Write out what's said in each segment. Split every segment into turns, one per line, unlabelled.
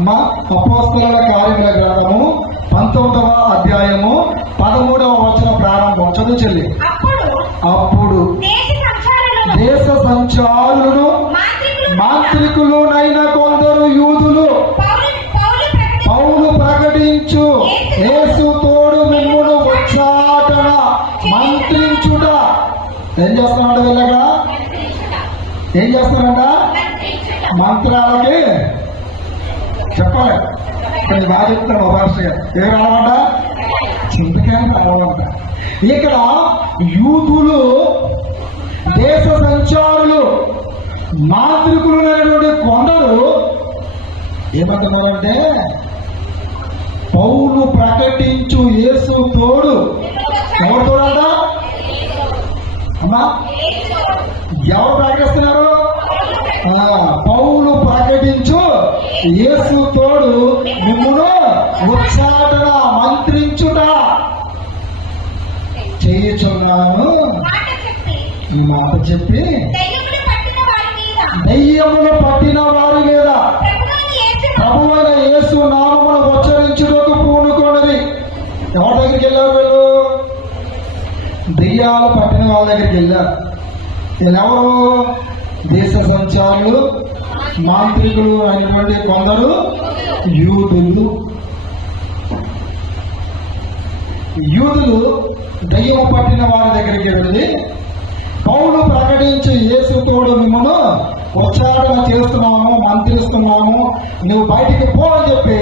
అమ్మా అపోస్తల కార్యముల గ్రంథము పంతొమ్మిదవ అధ్యాయము పదమూడవ వచన ప్రారంభం. చదువు చెల్లి.
అప్పుడు దేశ సంచారులను
మాంత్రికులునైన కొందరు యూదులు
పౌలు పౌలు ప్రకటి-
పౌలు ప్రకటించు. యేసు తోడు మిమ్మును వచ్చాటన మంత్రించుట. ఏం చేస్తున్నాడు వీళ్ళగా? ఏం చేస్తున్నారంట మంత్రాలకి చెప్పాలి. నేను బాగా చెప్తాను భాషగా ఏం రావాలంట? చింతకాయ రావాలంట. ఇక్కడ యూతులు దేశ సంచారులు మాంత్రికులైనటువంటి కొండలు కొందరు ఏమంటున్నారంటే పౌరులు ప్రకటించు యేసు తోడు. ఎవరు తోడంట? అమ్మా ఎవరు ప్రకటిస్తున్నారు? యేసు తోడు మిమ్మును ఉచ్చాటన మంత్రించుట చేయుచున్నాను.
మాట చెప్పి
ఈ మాట చెప్పి
దయ్యమును పట్టిన వారి మీద ప్రభువైన యేసు
నామమును ఉచ్చరించుటకు పూనుకొన్నది ఎవరి దగ్గరికి వెళ్ళారు వీళ్ళు? దెయ్యాలు పట్టిన వాళ్ళ దగ్గరికి వెళ్ళారు. వీళ్ళెవరు దేశ సంచారులు మాంత్రికులు అయినటువంటి కొందరు యూదులు. యూదులు దయ్యం పట్టిన వారి దగ్గరికి వెళ్ళి పౌలు ప్రకటించి యేసు తోడు మిమ్మల్ని ఉచ్చారణ చేస్తున్నాము మంత్రిస్తున్నాము నువ్వు బయటికి పో అని చెప్పి.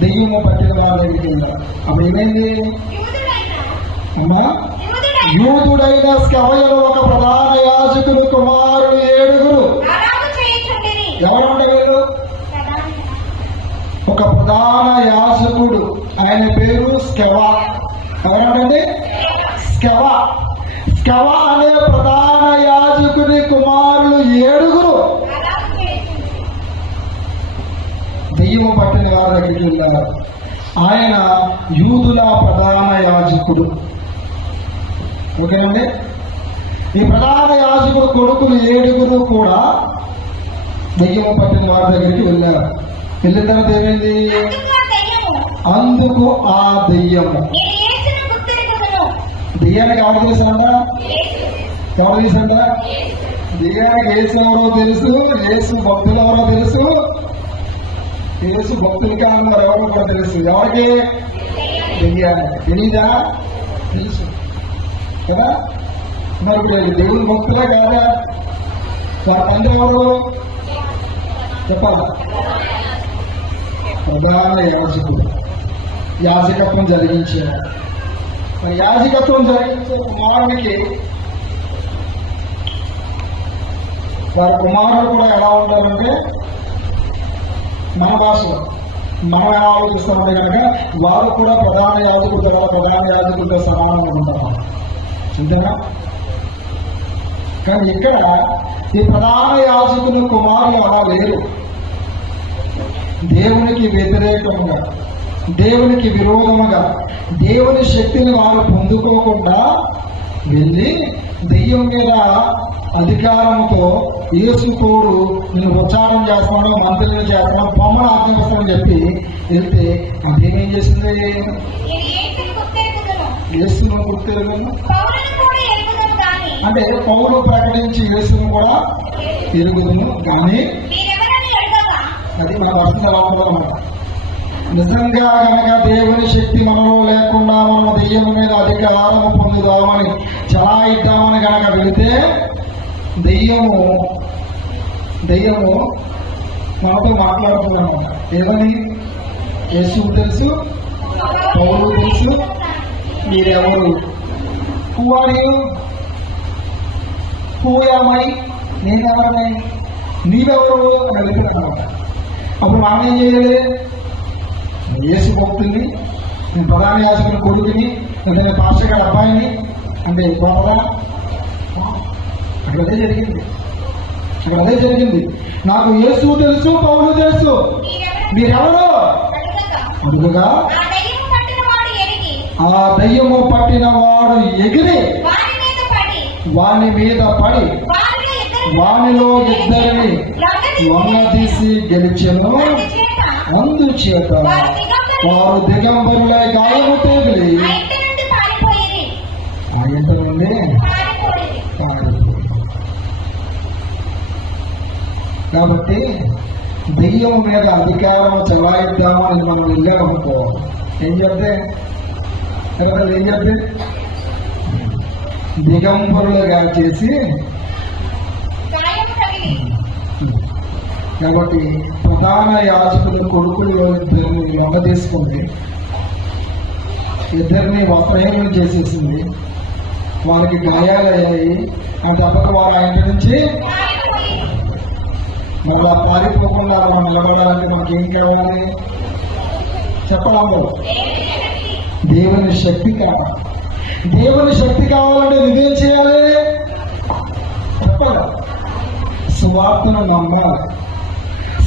దెయ్యము పట్టిన వారి దగ్గరికి వెళ్ళారు. అప్పుడు ఏమైంది? అమ్మా?
యూదుడైన
స్కవయలు ఒక ప్రధాన యాజకులు కుమారుడు ఏడుగురు. ఎవరంటే వీళ్ళు? ఒక ప్రధాన యాజకుడు. ఆయన పేరు స్కెవ. ఎవరంటే స్కెవ. స్కెవ అనే ప్రధాన యాజకుడి కుమారులు ఏడుగురు. దెయ్యము పట్టిన వారి దగ్గరికి వెళ్ళారు. ఆయన యూదుల ప్రధాన యాజకుడు. ఓకేనండి? ఈ ప్రధాన యాజకుడు కొడుకులు ఏడుగురు కూడా దెయ్యం పట్టిన వారి దగ్గరికి వెళ్ళారు. వెళ్ళిన తర్వాత ఏమైంది?
అందుకు ఆ దెయ్యము.
దెయ్యానికి ఎవరు తెలుసంట? ఎవరు తెలుసంట? దెయ్యానికి ఏసు ఎవరో తెలుసు ఏసు భక్తులు ఎవరో తెలుసు ఏసు భక్తులకి అన్నారు ఎవరో కూడా తెలుసు. ఎవరికి? దెయ్యానికి. తెలీదా? తెలుసు. కదా? మరి ఇప్పుడు దేవుని భక్తులే కాదా? వారి తండ్రి ఎవరు? చెప్పాలా? ప్రధాన యాజకుడు. యాజకత్వం జరిగించారు మరి యాజకత్వం జరిగించే కుమారునికి వారి కుమారుడు కూడా ఎలా ఉంటారంటే మన భాషలో మనం ఎలా ఆలోచిస్తామంటే కనుక వారు కూడా ప్రధాన యాజకుడు ప్రధాన యాజకుడితో సమానంగా ఉంటారు. అంతేనా కానీ ఇక్కడ ఈ ప్రధాన యాజకుని కుమారులు అలా లేరు. దేవునికి వ్యతిరేకంగా దేవునికి విరోధముగా దేవుని శక్తిని వారు పొందుకోకుండా వెళ్ళి దెయ్యం మీద అధికారంతో యేసు తోడు నేను ప్రచారం చేస్తాను మంత్రులు చేస్తాను బొమ్మను ఆజ్ఞాపిస్తానని చెప్పి వెళ్తే అదేమేం చేసింది?
యేసును గాని
అంటే పౌరు ప్రకటించి యేసును కూడా ఎరుగుదును కానీ అది మన వర్షం నిజంగా గనక దేవుని శక్తి మనలో లేకుండా మనం దెయ్యం మీద అధికారము పొందుదామని చలాయిద్దామని గనక వెళితే దెయ్యము దెయ్యము మనతో మాట్లాడుతుందన్నమాట ఏమని యేసు తెలుసు పౌరు తెలుసు మీరెవరు who are you who am I నేనెవరమై నీవెవరు అని అడిగాడు అనమాట అప్పుడు మనం ఏం చేయాలి యేసు భక్తుల్ని నేను ప్రధాన యాజకుని కొడుకుని లేదా నేను పాస్టర్ గారి అబ్బాయిని అంటే గొప్పదా అక్కడ అదే జరిగింది. అక్కడ అదే జరిగింది. నాకు యేసు తెలుసు పౌలు తెలుసు.
మీరెవరు? అడుగగా
అడుగుగా
ఆ దయ్యము పట్టిన వాడు ఎరిగి
ఆ దయ్యము పట్టిన వాడు ఎగిరి
వారి మీద పడి.
వాని మీద పడి వానిలో ఇద్దరిని వంగదీసి గెలిచెను.
అందుచేత
వారు దిగంబరులై గాయము తేగిలి
ఆ ఇంటి నుండి.
కాబట్టి దెయ్యం మీద అధికారం చెలాయిద్దామని మనం వెళ్ళామనుకో ఏం చెప్తే ఎవరు ఏం చెప్తే దిగంబరులుగా చేసి కాబట్టి ప్రధాన యాజకులు కొడుకులు ఇద్దరిని వెంట తీసుకుంది ఇద్దరిని వస్త్రహీనం చేసేసింది. వాళ్ళకి గాయాలయ్యాయి. ఆ దెబ్బకు వారు ఆయన నుంచి మళ్ళా పారిపోకుండా మనం నిలబడాలంటే మనకేం కావాలి? చెప్పడం దేవుని శక్తి కావాలి. దేవుని శక్తి కావాలంటే నువ్వేం చేయాలి? చెప్పాలి సువార్తను నమ్మాలి.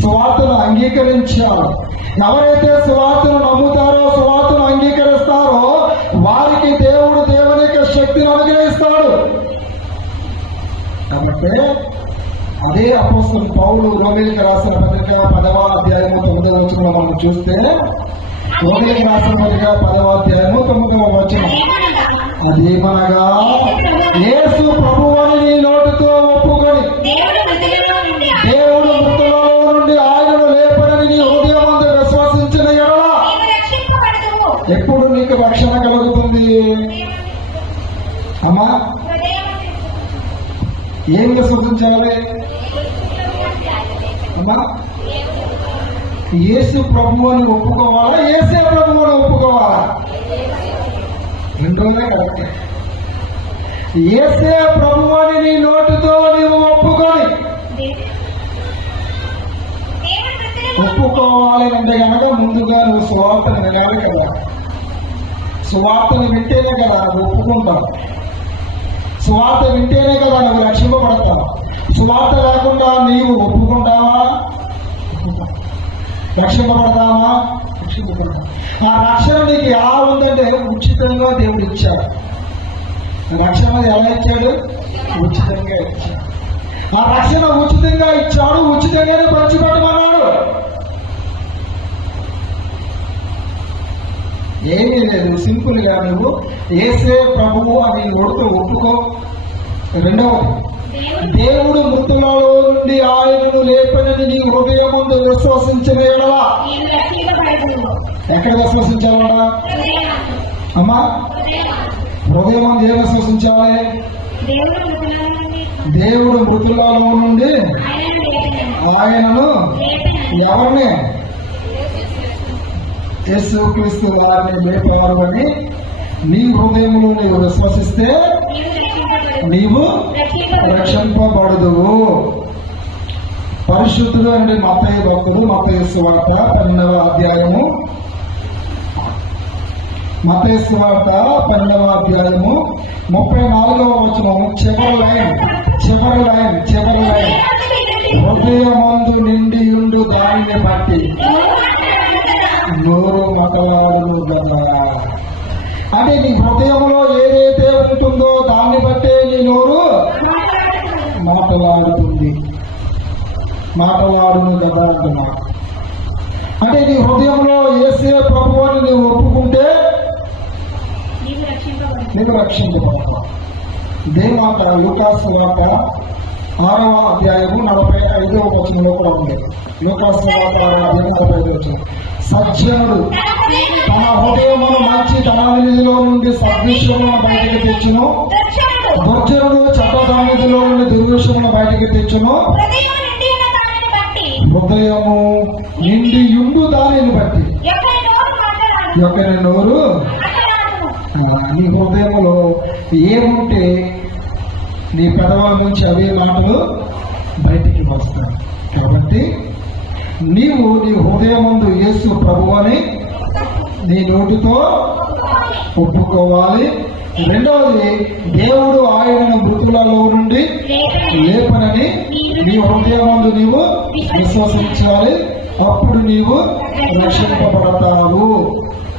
సువార్తను అంగీకరించాలి. ఎవరైతే సువార్తను నమ్ముతారో సువార్తను అంగీకరిస్తారో వారికి దేవుడు దేవుని యొక్క శక్తిని అనుగ్రహిస్తాడు. కాబట్టి అదే అపోస్తుల పౌలు రోమిలికి రాసిన పత్రిక పదవ అధ్యాయము తొమ్మిదవ వచ్చిన మనం చూస్తే రోమిలికి రాసిన పత్రిక పదవ అధ్యాయము తొమ్మిదవ వచనం. అదేమనగా యేసు ప్రభువని నీ నోటితో ఒప్పుకొని
దేవుడు
మృతులలో నుండి ఆయనను లేపనని నీ విశ్వసించిన ఎడల
నీవు రక్షింపబడదువు.
ఎప్పుడు నీకు రక్షణ కలుగుతుంది? అమ్మా
హృదయం
ఏం విశ్వసించాలి? అమ్మా యేసు ప్రభు అని ఒప్పుకోవాలా? ఏసే ప్రభు అని ఒప్పుకోవాలా? రెండోదే కరెక్ట్? ఏసే ప్రభు అని నీ నోటితో నీవు ఒప్పుకొని ఒప్పుకోవాలి అంటే కనుక ముందుగా నువ్వు స్వార్థను వినాలి కదా. స్వార్థను వింటేనే కదా నువ్వు ఒప్పుకుంటావు. స్వార్థ వింటేనే కదా నువ్వు రక్షింపబడతావు. స్వార్థ లేకుండా నీవు ఒప్పుకుంటావా? రక్షింపబడదామా రక్షింపబడదాం ఆ రక్షణ నీకు ఎలా ఉందంటే ఉచితంగా దేవుడు ఇచ్చాడు. రక్షణ ఎలా ఇచ్చాడు? ఉచితంగా ఇచ్చాడు. ఆ రక్షణ ఉచితంగా ఇచ్చాడు ఉచితంగానే పంచిపెట్టమన్నాడు ఏమీ లేదు సింపుల్గా నువ్వు ఏసే ప్రభువు అని నోటితో ఒప్పుకో. రెండవ
దేవుడు
దేవుడు నుండి ఆయనను లేపనని నీ హృదయం ముందు విశ్వసించిన ఎడలా. ఎక్కడ విశ్వసించాలడా అమ్మా
హృదయం
ముందు ఏం విశ్వసించాలి?
దేవుడు మృతులలో నుండి
దేవుడు నుండి
ఆయనను
ఎవరిని? యేసు క్రీస్తు వారిని లేపారు అని నీ హృదయంలో నీవు విశ్వసిస్తే
నీవు రక్షింపబడదువు.
పరిశుద్ధుడు అంటే మతయ్య భక్తుడు మతయ్య సువార్త పన్నెండవ అధ్యాయము. మతయ్య సువార్త పన్నెండవ అధ్యాయము. ముప్పై నాలుగవ వచనం చివరి లైన్ చివరి లైన్ చివరి లైన్. హృదయమందు నిండి ఉండు దానిని బట్టి. నోరు మతవాడును కదా అంటే నీ హృదయంలో ఏదైతే ఉంటుందో దాన్ని బట్టే నీ నోరు మాటలాడుతుంది. మాటలాడును కదా అంటే నీ హృదయంలో ఏసే ప్రభు అని నీవు ఒప్పుకుంటే
నేను రక్షింపబడదువు
నీకు రక్షించబడతావు దేవాత లూకాసు వార్త ఆరవ అధ్యాయము నలభై ఐదవ వచనంలో కూడా ఉంది. లూకాసు వార్త ఆరవ అధ్యాయం నలభై ఐదవ వచనం. సజ్జనుడు తమ హృదయమును మంచి ధనానిధిలో నుండి సద్విషయములను బయటకు తెచ్చును.
దుర్జనుడు
దుర్జనుడు చట్టదానిధిలో నుండి దుర్విషయములను బయటకు తెచ్చును. హృదయము నిండి యుండు దానిని బట్టి. ఒకరి నోరు? నీ హృదయంలో ఏముంటే నీ పెదవాల నుంచి అవే మాటలు బయటికి వస్తాయి. కాబట్టి నీవు నీ హృదయముందు యేసు ప్రభు అని నీ నోటితో ఒప్పుకోవాలి. రెండవది దేవుడు ఆయనను మృతులలో నుండి లేపనని నీ హృదయమందు నీవు విశ్వసించాలి. అప్పుడు నీవు రక్షింపబడతావు.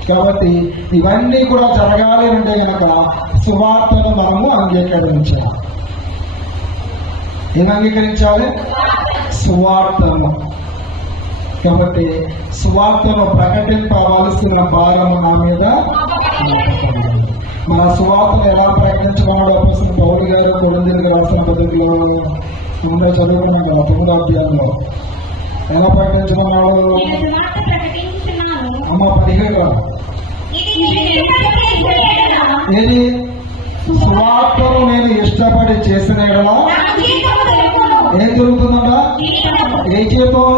కాబట్టి ఇవన్నీ కూడా జరగాలి అంటే కనుక సువార్తను మనము అంగీకరించాలి. ఏం అంగీకరించాలి? సువార్తను. కాబట్టి సువార్తను ప్రకటింపవలసిన భారం నా మీద మన సువార్తను ఎలా ప్రకటించమన్నాడు అప్పుడు పౌరు గారు కొడందిరికి రాసిన పద్ధతిలో ముందే చదువుకున్నాం కదా తొమ్మిదో అధ్యాయంలో ఎలా ప్రకటించమన్నాడు
ప్రకటించుచున్నాను.
అమ్మ పదిహేడు
ఇది
సువార్తను నేను ఇష్టపడి చేసిన. ఏం జరుగుతుందంట. ఏ జీతం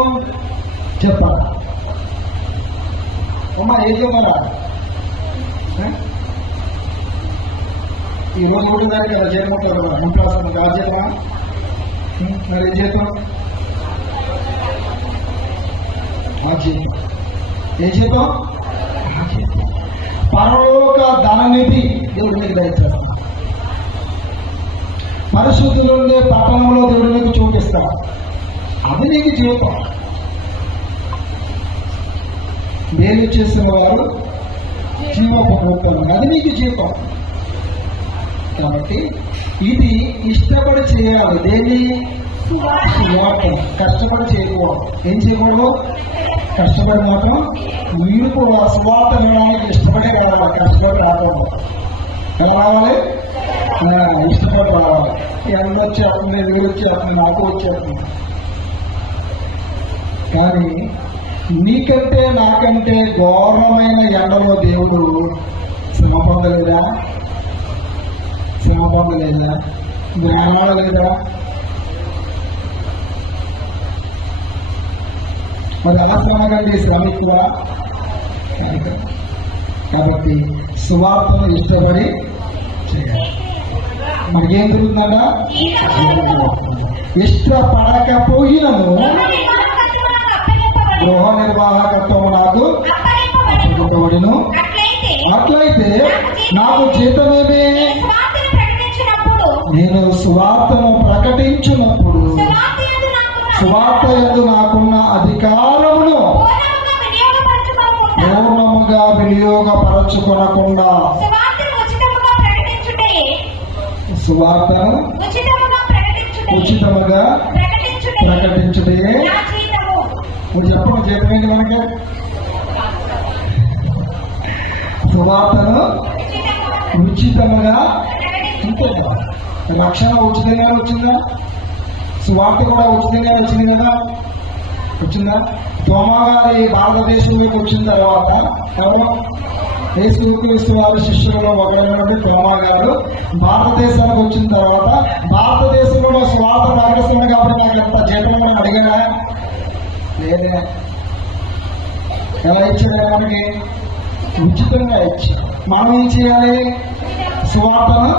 చెప్పాలి అమ్మ ఏ చెప్పాలా? ఈ రోజు ఒకటి దానికి అలా చేయమంటారు కదా? ఎంప్లాస్ ఆ జీతమా మరి ఏం చేద్దాం ఆ జీతం ఏ పరలోక ధననిధి దేవుడి మీకు దయచేస్తాం పరిశుద్ధులుండే పట్టణంలో దేవుడి మీకు చూపిస్తా అది నీకు జీవితం. మేలు చేసిన వారు జీవ అది మీకు జీవితం కాబట్టి ఇది ఇష్టపడి చేయాలి. దేని వాటం కష్టపడి చేయకూడదు. ఏం చేయకూడదు? కష్టపడి మాత్రం మీరు సువార్త వినడానికి ఇష్టపడే రావాలి కష్టపడి రాకూడదు. ఎలా రావాలి? ఇష్టపడి రావాలి. ఎండ వచ్చేస్తుంది? ఎదురు వచ్చేస్తుంది? నాకు వచ్చేస్తుంది. కానీ నీకంటే నాకంటే ఘోరమైన ఎండలో దేవుడు శ్రమ పొందలేదా? శ్రమ పొందలేదా? జ్ఞానాడలేదా మరి ఆ శ్రమ కంటే. కాబట్టి సువార్తను ఇష్టపడి చేయాలి. మనకేం జరుగుతుందా ఇష్టపడకపోయినను
గృహ నిర్వాహకత్వము నాకు. అప్పగింపబడును అట్లయితే
నాకు జీతమేమి
నేను సువార్తను ప్రకటించినప్పుడు
సువార్త ఎందు నాకున్న అధికారమును
పూర్ణముగా
వినియోగపరచుకొనకుండా
సువార్తను ఉచితముగా ప్రకటించుటే
సువార్తను
ఉచితముగా ప్రకటించుటే
ఉచితముగా
ప్రకటించుటే
ప్రకటించుటే
నా జీతము
నువ్వు చెప్పడం జీతమేంటి మనకి. సువార్తను
ఉచితముగా
ఉంటుంది రక్షణ ఉచితంగానే వచ్చిందా? సువార్త కూడా ఉచితంగానే వచ్చింది కదా? వచ్చిందా? తోమా గారి భారతదేశంలోకి వచ్చిన తర్వాత ఎవరు? యేసుక్రీస్తు వారి శిష్యులలో ఒకరైనటువంటి తోమా గారు భారతదేశానికి వచ్చిన తర్వాత భారతదేశంలో స్వార్థ ప్రకటిస్తుంది కాబట్టి నాకు ఎంత జీతం అని లేదే ఎలా ఇచ్చాడు మనకి ఉచితంగా ఇచ్చాడు మనం ఏం చేయాలి? సువార్తను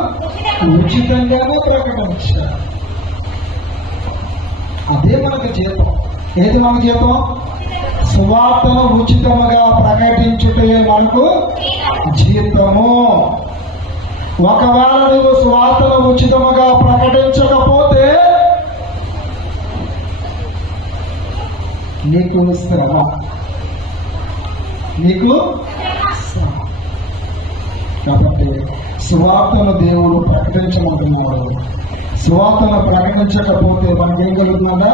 ఉచితంగానే ప్రకటించాలి అదే మనకు జీతం. ఏది మన జీతం? సువార్తను ఉచితముగా ప్రకటించుటే మనకు జీతము. ఒకవేళ నువ్వు సువార్తను ఉచితముగా ప్రకటించకపోతే నీకు శ్రమ. నీకు కాబట్టి సువార్తను దేవుడు ప్రకటించమంటున్నాడు. సువార్తను ప్రకటించకపోతే మనకి ఏం కలుగుతున్నాడా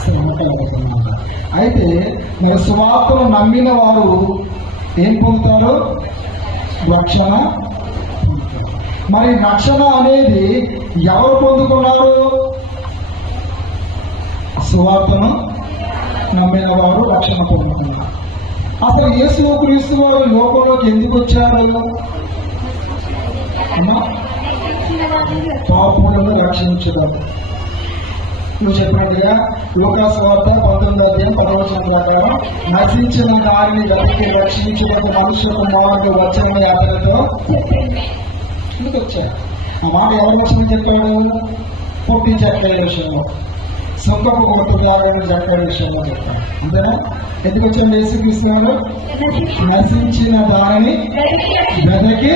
శ్రమ కలుగుతున్నాడు అయితే మరి సువార్తను నమ్మిన వారు ఏం పొందుతారు? రక్షణ మరి రక్షణ అనేది ఎవరు పొందుకున్నారు? సువార్తను నమ్మిన వారు రక్షణ పొందుతున్నారు. అసలు యేసు క్రీస్తు వారు లోకంలోకి ఎందుకు వచ్చారు? పాపులను రక్షించడం. నువ్వు చెప్పినట్టుగా లోకాసు వార్త పంతొమ్మిది అధ్యాయం పదవచనం ప్రకారం నశించిన వారిని వెతికి రక్షించడానికి మనుష్య కుమారుడు వచ్చిన యాత్రతో ఎందుకు వచ్చారు ఆ మాట ఎవరి కోసం చెప్పాడు? పుట్టి చెక్క విషయంలో. సుంకపు కొడుతు చెప్పే విషయంలో చెప్తాను. అంతేనా? ఎందుకు వచ్చాడు యేసుక్రీస్తున్నారు నశించిన దానిని వెదకి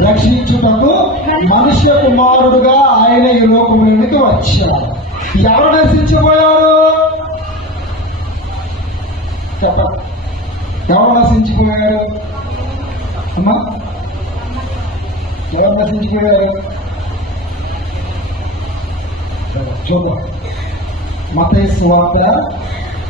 రక్షించుటకు మనుష్య కుమారుడుగా ఆయన ఈ లోకంలోనికి వచ్చాడు? ఎవరు నశించిపోయారు? చెప్పండి. ఎవరు నశించిపోయారు? అమ్మా? ఎవరు నశించిపోయారు? చూద్దాం. మత స్వార్థ